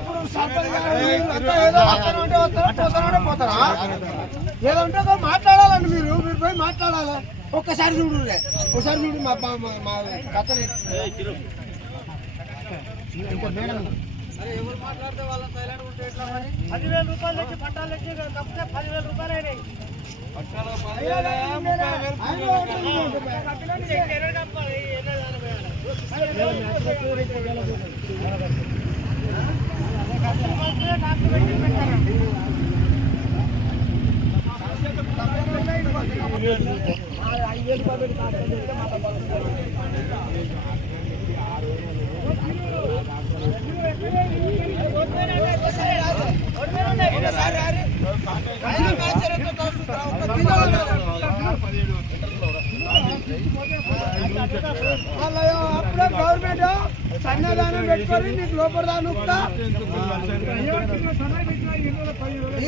ఇప్పుడు ఏదో ఉంటే మాట్లాడాలండి. మీరు పోయి మాట్లాడాలి. ఒక్కసారి చూడు, ఒకసారి చూడు మా కథని. మేడం ఎవరు మాట్లాడితే వాళ్ళ సైలెంట్ ఉంటే ఎట్లా? 10,000 రూపాయలు తెచ్చి పట్టాలు తెచ్చి తప్పితే 10,000 రూపాయలు అయినాయి. అప్పుడే గవర్నమెంట్ సన్నదానం పెట్టుకొని నీకు లోపల దానుకుతా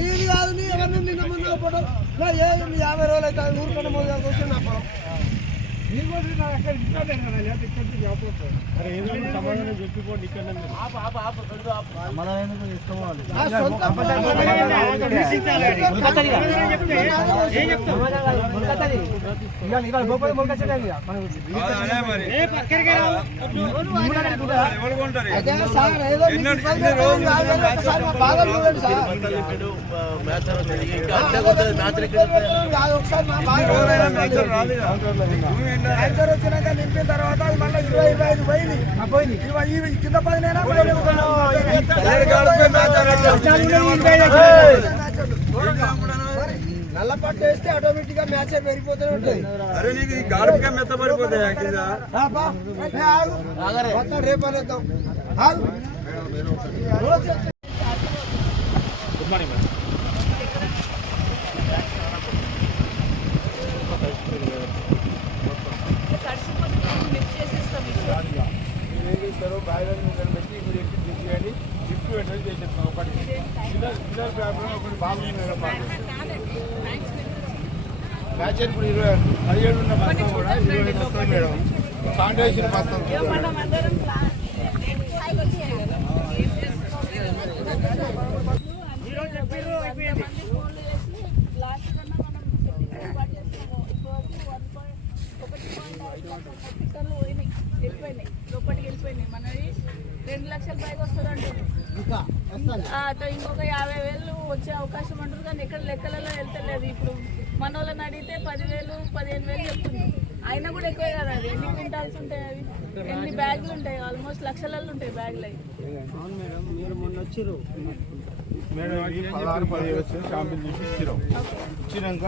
ఇది కాదు. నీ ఎవరిని నిన్న ముందు ఫోటో 50 రోజులు అయితే ఊరుకున్న ముందు కూర్చొని నా పొలం వచ్చినాక నింపిన తర్వాత మళ్ళీ 25 పోయింది. కింద 10 నల్ల పట్టు వేస్తే ఆటోమేటిక్ గా మ్యాచ్ పెరిగిపోతూనే ఉంటుంది. రేపు అనేద్దాం. Good morning madam. పెట్టి చేయండి. గిఫ్ట్ వెంటనే చేసేస్తాం. ఒకటి బాగుంది మేడం. మ్యాచ్ ఇప్పుడు 17 ఉన్న బస్తా కూడా 25 వస్తాయి మేడం. కాంట్రాక్షన్ బస్తా లోపలికి వెళ్ళిపోయినాయి. మనది 2 లక్షల పైగా వస్తుందండి. ఇంకొక 50,000 వచ్చే అవకాశం ఉంటుంది. కానీ ఎక్కడ లెక్కలలో వెళ్తలేదు. ఇప్పుడు మన వాళ్ళని అడిగితే 10,000 15,000 చెప్తుంది. అయినా కూడా ఎక్కువే కదా. అది ఎన్ని క్వింటాల్స్ ఉంటాయి, అవి ఎన్ని బ్యాగులు ఉంటాయి? ఆల్మోస్ట్ లక్షలలో ఉంటాయి బ్యాగులు అవి. అవును మేడం, మీరు మొన్న వచ్చారు మేడం 16-17 షాంపిల్ చూసి ఇచ్చినాక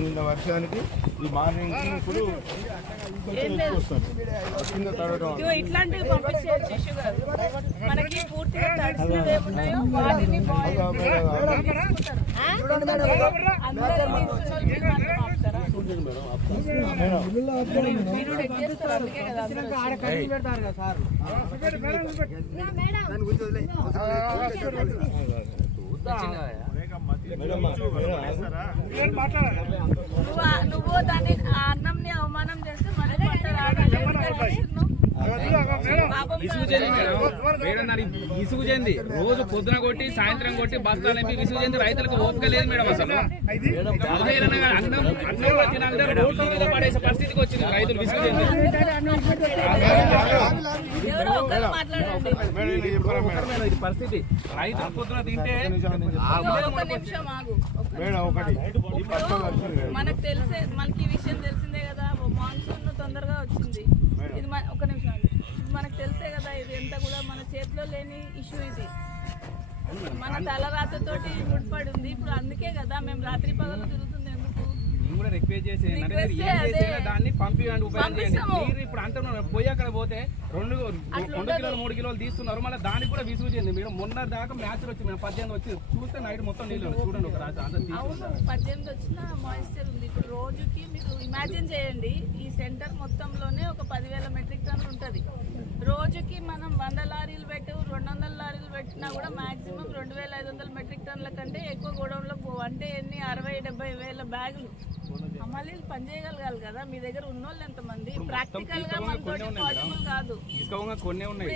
నిన్న వర్షానికి ఈ మార్నింగ్ ఇప్పుడు ఇట్లాంటివి పంపించేయచ్చు. ఇష్యూ కాదు. మనకి పూర్తిగా తడిసినవి ఏమున్నాయో వాటిని నువ్వు దాన్ని అన్నంని అవమానం చేస్తే మరి విసుగు చెంది రోజు పొద్దున కొట్టి సాయంత్రం కొట్టి బస్తాలు ఎంపి విసుగు చెంది రైతులకు ఓపిక లేదు మేడం. అసలు అన్నం పడేసే పరిస్థితికి వచ్చింది రైతులు విసుగు చెంది. ఇది పరిస్థితి. రైతులు పొద్దున తింటే మనకు తెలిసే, మనకి ఈ విషయం తెలిసిందే కదా. మాన్సూన్ తొందరగా వచ్చింది. ఇది ఒక నిమిషం, మనకు తెలిసే కదా. ఇది ఎంత కూడా మన చేతిలో లేని ఇష్యూ. ఇది మన తలరాతతోటి ముడిపడి ఉంది. ఇప్పుడు అందుకే కదా మేము రాత్రి పగలు తిరుగుతుంది. కూడా రిక్వెస్ట్ చేసి దాన్ని పంపించండి, ఉపయోగించండి. మీరు ఇప్పుడు అంటున్నారు పోయి అక్కడ పోతే 2 కిలోలు 3 కిలోలు తీస్తున్నారు. మళ్ళీ దానికి కూడా విసుగు చేయండి. మీరు మొన్న దాకా మ్యాచ్లు వచ్చి మేము 18 వచ్చి చూస్తే నైట్ మొత్తం నీళ్ళు చూడండి. ఒక రాజు 18 వచ్చిన మాయిశ్చర్ ఉంది. ఇప్పుడు రోజుకి మీరు ఇమాజిన్ చేయండి, ఈ సెంటర్ మొత్తంలోనే ఒక 10,000 మెట్రిక్ టన్నులు ఉంటుంది. రోజుకి మనం 100 లారీలు పెట్టి 200 లారీలు పెట్టినా కూడా మాక్సిమం 2,500 మెట్రిక్ టన్నుల కంటే ఎక్కువ గోడౌన్లో పోవు. అంటే ఎన్ని 60-70 వేల బ్యాగులు హమాలీలు పని చేయగలగాలి కదా. మీ దగ్గర ఉన్నోళ్ళు ఎంతమంది? ప్రాక్టికల్ గా మనతో పాసిబుల్ కాదు.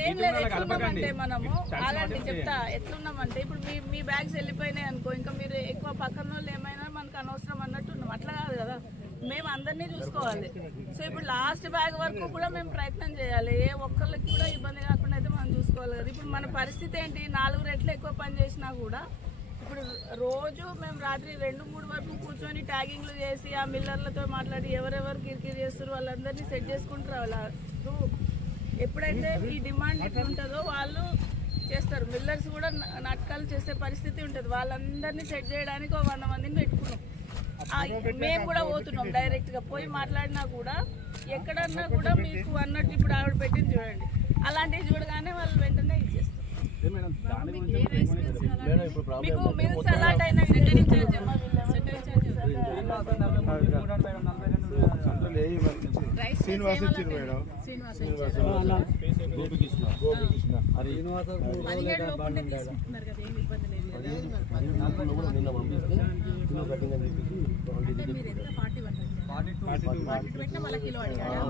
ఏం లేదు, ఎట్లున్నామంటే మనము అలాంటి చెప్తా ఎట్లున్నామంటే ఇప్పుడు మీ బ్యాగ్స్ వెళ్ళిపోయినాయి అనుకో, ఇంకా మీరు ఎక్కువ పక్కన వాళ్ళు ఏమైనా మనకు అనవసరం అన్నట్టు ఉన్నాం. అట్లా కాదు కదా, మేము అందరినీ చూసుకోవాలి. సో ఇప్పుడు లాస్ట్ బ్యాగ్ వరకు కూడా మేము ప్రయత్నం చేయాలి. ఏ ఒక్కరికి కూడా ఇబ్బంది కాకుండా అయితే మనం చూసుకోవాలి కదా. ఇప్పుడు మన పరిస్థితి ఏంటి, 4 రెట్లు ఎక్కువ పని చేసినా కూడా ఇప్పుడు రోజు మేము రాత్రి 2-3 వరకు కూర్చొని ట్యాగింగ్లు చేసి ఆ మిల్లర్లతో మాట్లాడి ఎవరెవరు కిరికిరి చేస్తారు వాళ్ళందరినీ సెట్ చేసుకుంటారు. వాళ్ళు ఎప్పుడైతే ఈ డిమాండ్ ఎట్లా ఉంటుందో వాళ్ళు చేస్తారు. మిల్లర్స్ కూడా నాటకాలు చేసే పరిస్థితి ఉంటుంది. వాళ్ళందరినీ సెట్ చేయడానికి 100 మందిని పెట్టుకున్నాం. మేము కూడా పోతున్నాం డైరెక్ట్గా పోయి మాట్లాడినా కూడా ఎక్కడన్నా కూడా మీకు అన్నట్టు ఇప్పుడు ఆవిడ పెట్టింది చూడండి, అలాంటివి చూడగానే వాళ్ళు వెంటనే ఇచ్చేస్తారు. మీకు మిల్స్ అలాట్ అయినా శ్రీనివాస్ ఇచ్చారు మేడం. గోపికృష్ణ 17 లోపలే తీసుకుంటున్నారు కదా, ఏమి ఇబ్బంది లేదు కదా. అంటే మీరు ఎంత 40 పెట్టినా వాళ్ళ కిలో అడిగారా?